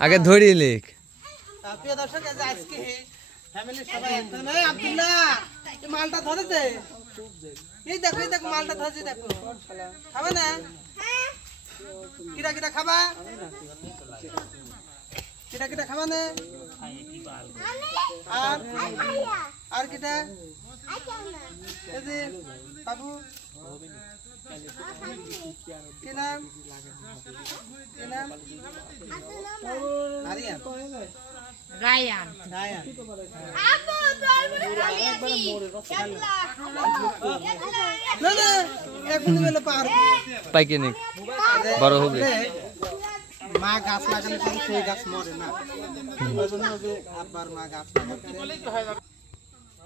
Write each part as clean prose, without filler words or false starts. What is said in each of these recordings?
আগে ধরি লিখ প্রিয় দর্শক আজকে ফ্যামিলি সবাই আব্দুল্লাহ মালটা ধরেছে এই দেখো মালটা ধরেছে দেখো খাবে না কিরা কিরা খাবা কিরা কিরা খাবা না আর কিটা এই যে বাবু কি নাম আরিয়ান রায়ান রায়ান না না এক মিনিট মেলে পার পাইকেনিক বড় হবে মা গাছ লাগালে কিন্তু সেই গাছ মরে না ওই জন্য যে আব্বার মা গাছ লাগাতে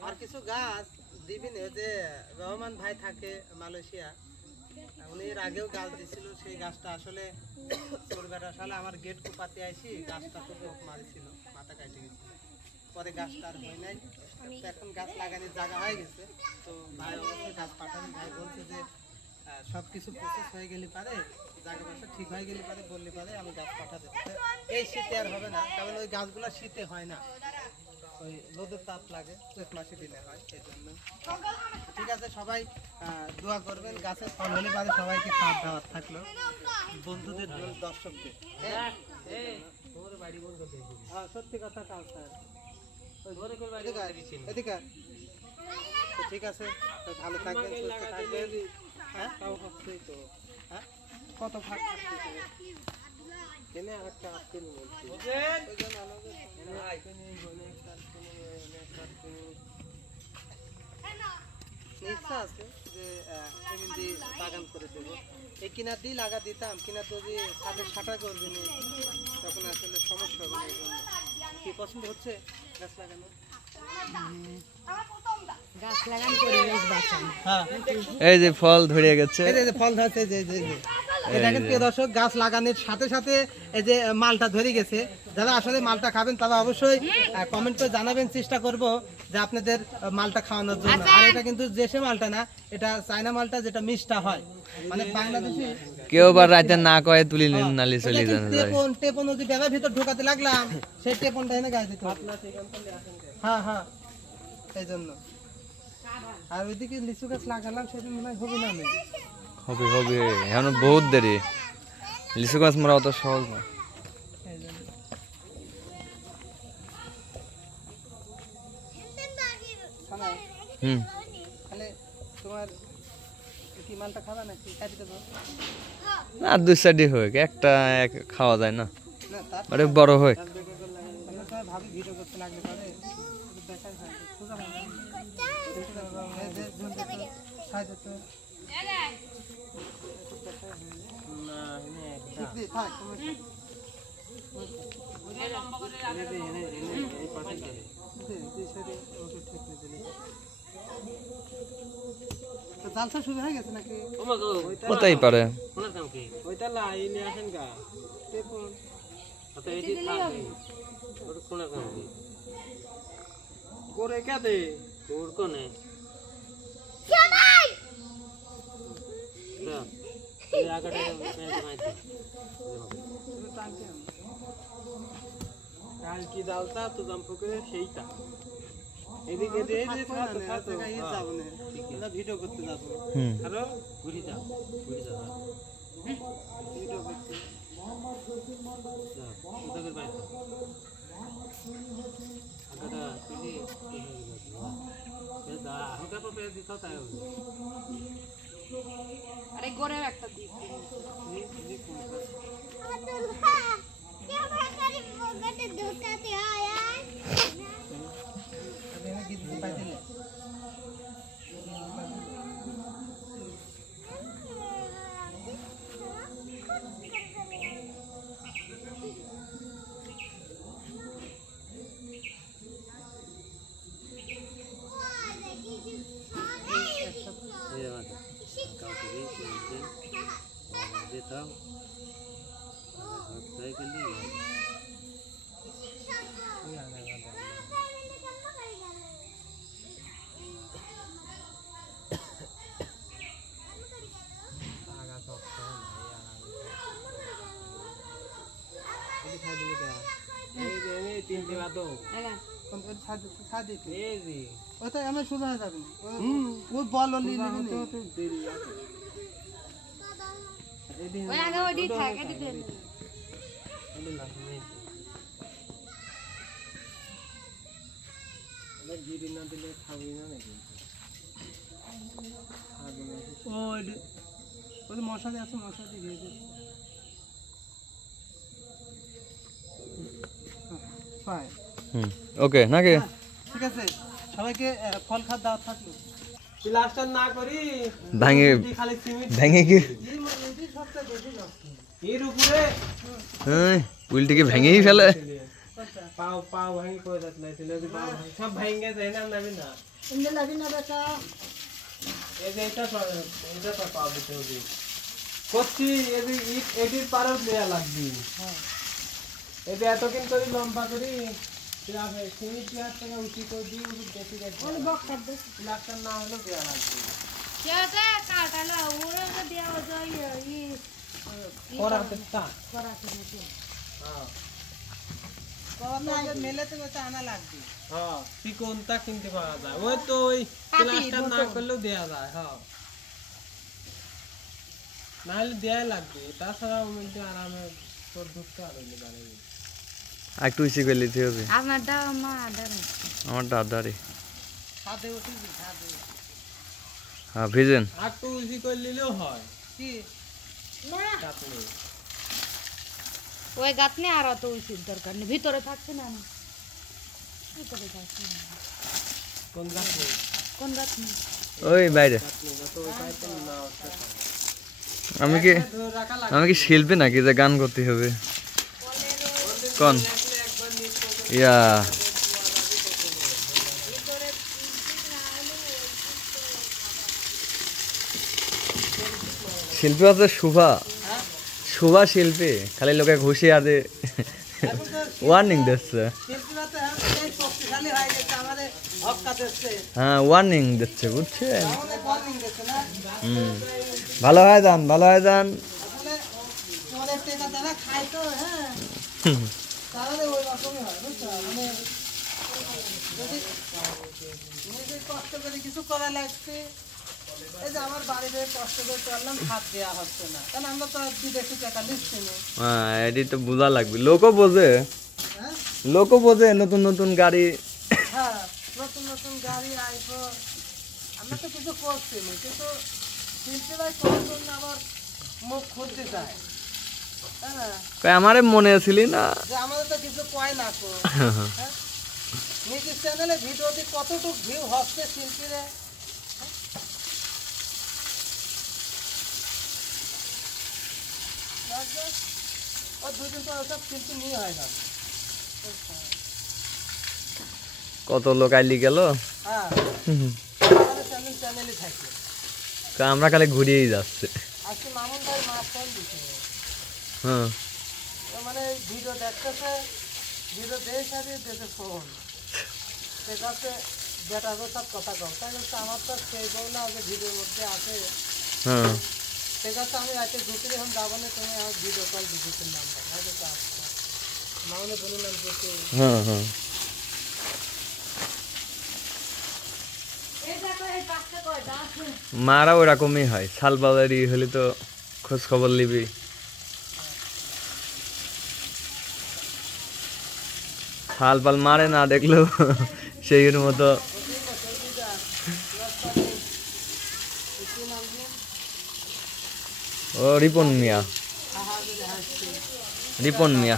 আর কিছু গাছ দিবেন যে রহমান ভাই থাকে মালয়েশিয়া উনি এর আগেও গাছ দিছিল সেই গাছটা আসলে ছোটবেলা সালে আমার গেট কুপাতে আইছি গাছটা খুব মারিছিল মাথা কাটে গেছিল পরে গাছটা আর হয় নাই এখন গাছ লাগানোর জায়গা হয়ে গেছে তো ভাই অবশ্যই গাছ পাঠান ভাই বলছে যে সব কিছু প্রসেস হয়ে গেলে পারে জায়গা বাসা ঠিক হয়ে গেলে পারে বললে পারে আমি গাছ পাঠাতে এই শীতে আর হবে না কারণ ওই গাছগুলো শীতে হয় না ওই রোদের তাপ লাগে চৈত মাসে দিলে হয় এই জন্য ঠিক আছে সবাই দোয়া করবেন গাছের ফল হলে পারে সবাইকে খাওয়ার দাওয়াত থাকলো বন্ধুদের দর্শকদের সত্যি কথা কাল এদিকে ঠিক আছে ভালো থাকবেন সুস্থ থাকবেন হ্যাঁ কত ভাগ এনে আরেকটা আপেল বলছি ইচ্ছা আছে যে এমনি বাগান করে দেবো এই কিনার দিয়ে লাগা দিতাম কিনার যদি ছাদের সাটা করবে না তখন আসলে সমস্যা হবে না এই জন্য কি পছন্দ হচ্ছে গাছ লাগানো গাছ লাগান পরিবেশ বাঁচান হ্যাঁ এই যে ফল ধরে গেছে এই যে ফল ধরছে এই দেখেন প্রিয় দর্শক গাছ লাগানোর সাথে সাথে এই যে মালটা ধরে গেছে যারা আসলে মালটা খাবেন তারা অবশ্যই কমেন্ট করে জানাবেন চেষ্টা করব যে আপনাদের মালটা খাওয়ানোর জন্য আর এটা কিন্তু দেশে মালটা না এটা চায়না মালটা যেটা মিষ্টা হয় মানে বাংলাদেশি কেউ বার রাতে না কয়ে তুলি নালি চলে যান টেপন যদি ব্যাগের ভিতর ঢোকাতে লাগলাম সেই টেপনটা এনে গায়ে দিতে হ্যাঁ এই জন্য আর ওইদিকে লিচু গাছ লাগালাম সেদিন মনে হয় হবে না হবে এখন বহুত দেরি লিচু গাছ মারা অত সহজ না না দুই সাইডে হয় একটা খাওয়া যায় না আরে বড় হয় জালসা শুরু হয়ে গেছে নাকি কোথায় পারে ওইটা লাইনে আসেন গা টেপন আচ্ছা এটি থাকে ওর কোনা কোন করে কাদে ওর কোনে সবাই না এই আগাটা মাইতে কাল কি জালসা তো জম্পকে সেইটা এদিকে এই যে সাথে গায়ে যাব না আমরা ভিডিও করতে যাব আর ঘুরে যাও ভিডিও করতে ওদের বাইরে আগটা তুলি দা হালকা পপে দিছো তাই আরে গোরে একটা দিই কে ভাষারি বগতে ঢোকাতে আয় ছাদি ওটা আমি সোজা হয়ে যাবে ওই বল নিয়ে নেবে ওই আগে ওডি থাকে দিতে ওই মশারি আছে মশারি দিয়ে দিই ফাইন ওকে নাকি ঠিক আছে সবাইকে ফল খাওয়ার দাওয়াত থাকলো প্লাস্টার না করি ভাঙে খালি সিমেন্ট ভেঙে কি এই সবটা বেশি নষ্ট এর উপরে উল্টিকে ভেঙেই ফেলে পাও পাও ভাঙি কই যাত নাই দিলে পাও সব ভাঙে যায় না নাবি না ইন্দে লাগি না বেটা এই যে এটা পাও দিতে হবে করছি এই যে ইট এটির পারও দেয়া লাগবে হ্যাঁ এই যে এত কিন করি লম্বা করি তাহলে সিমেন্ট প্লাস টাকা উঠি করে দিই উঠি দেখি দেখি ওই বক্স কাট দে প্লাস্টার না হলে দেয়া লাগবে কেতে কাটালা ওরে দেওয়া যায় ই করাতে তা করাতে দিতে হ্যাঁ করাতে মেলেতে ওটা আনা লাগবে হ্যাঁ কোনটা কিনতে পাওয়া যায় ওই তো ওই প্লাস্টার না করলেও দেয়া যায় হ্যাঁ নাহলে দেয়া লাগবে তাছাড়া ওই যে আরামে তোর ঢুকতে আর হইলে বাড়াবে একটু ইসি করে নিতে হবে আপনারটা মা আদার আমারটা আদারে ছাদে উঠি ছাদে হ্যাঁ ভিজেন একটু ইসি করে নিলেও হয় কি না কাটলে ওই গাতনে আর অত উচিত দরকার নেই ভিতরে থাকছে না ভিতরে থাকছে না কোন গাছে কোন গাছ নেই ওই বাইরে আমি কি শিল্পী নাকি যে গান করতে হবে কোন ইয়া শিল্পী আছে শুভা শুভা শিল্পী খালি লোকে ঘুষি আর ওয়ার্নিং দিচ্ছে হ্যাঁ ওয়ার্নিং দিচ্ছে বুঝছেন ভালো হয় যান ভালো হয় যান কষ্ট করে কিছু করা লাগছে এই যে আমার বাড়িতে কষ্ট করে চললাম হাত দেওয়া হচ্ছে না কারণ আমরা তো বিদেশি টাকা নিচ্ছি না হ্যাঁ এটি তো বোঝা লাগবে লোকও বোঝে লোকও বোঝে নতুন নতুন গাড়ি হ্যাঁ নতুন নতুন গাড়ি আইফোন আমরা তো কিছু করছি না কিন্তু শিল্পীরাই করার জন্য আবার মুখ খুলতে চায় তাই না আমারে মনে ছিলি না যে আমাদের তো কিছু কয় না তো হ্যাঁ নিজের চ্যানেলে ভিডিওতে কতটুকু ভিউ হচ্ছে শিল্পীরা ও দুদিন পর সব শিল্পী নিয়ে হয় না কত লোক আইলি গেল হ্যাঁ চ্যানেল চ্যানেলই থাকে আমরা খালি ঘুরিয়েই যাচ্ছে আজকে মামুন ভাই মাছ ফোন দিচ্ছে হ্যাঁ মানে ভিডিও দেখতেছে ভিডিও দেখে দেখে ফোন সে কাছে বেটারও সব কথা কম তাই হচ্ছে আমার তো সেই বউ না যে ভিডিওর মধ্যে আছে হ্যাঁ সে কাছে আমি রাতে ঘুরতে যখন যাবো না তুমি আমার ভিডিও কল দিচ্ছি নাম্বার হয়তো তো আসছে মামুনে বললাম যে হ্যাঁ হ্যাঁ মারা ওরকমই হয় শাল বাজারি হলে তো খোঁজ খবর নিবি শাল পাল মারে না দেখলেও সেই মতো ও রিপন মিয়া রিপন মিয়া